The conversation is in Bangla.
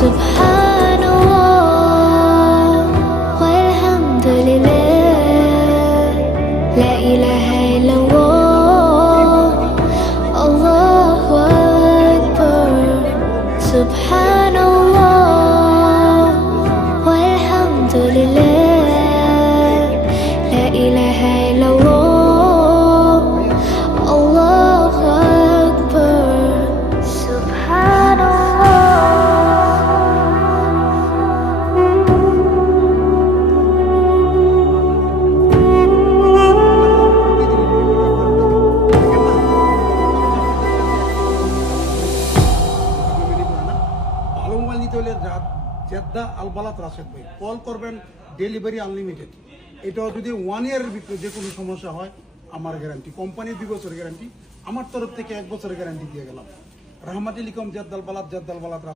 Subhanallah walhamdulillah, la ilaha illallah, Allahu Akbar. Subhanallah walhamdulillah, la ilaha illallah, Allahu Akbar. ভালো মোবাইল নিতে হলে জেদ্দা আল বালাত রাশেদ ভাই, কল করবেন, ডেলিভারি আনলিমিটেড। এটাও যদি 1 ইয়ারের ভিতরে যে কোনো সমস্যা হয় আমার গ্যারান্টি, কোম্পানির 2 বছরের গ্যারান্টি, আমার তরফ থেকে 1 বছরের গ্যারান্টি দিয়ে গেলাম। রহমাতুল ইকম জেদ্দাল বালাত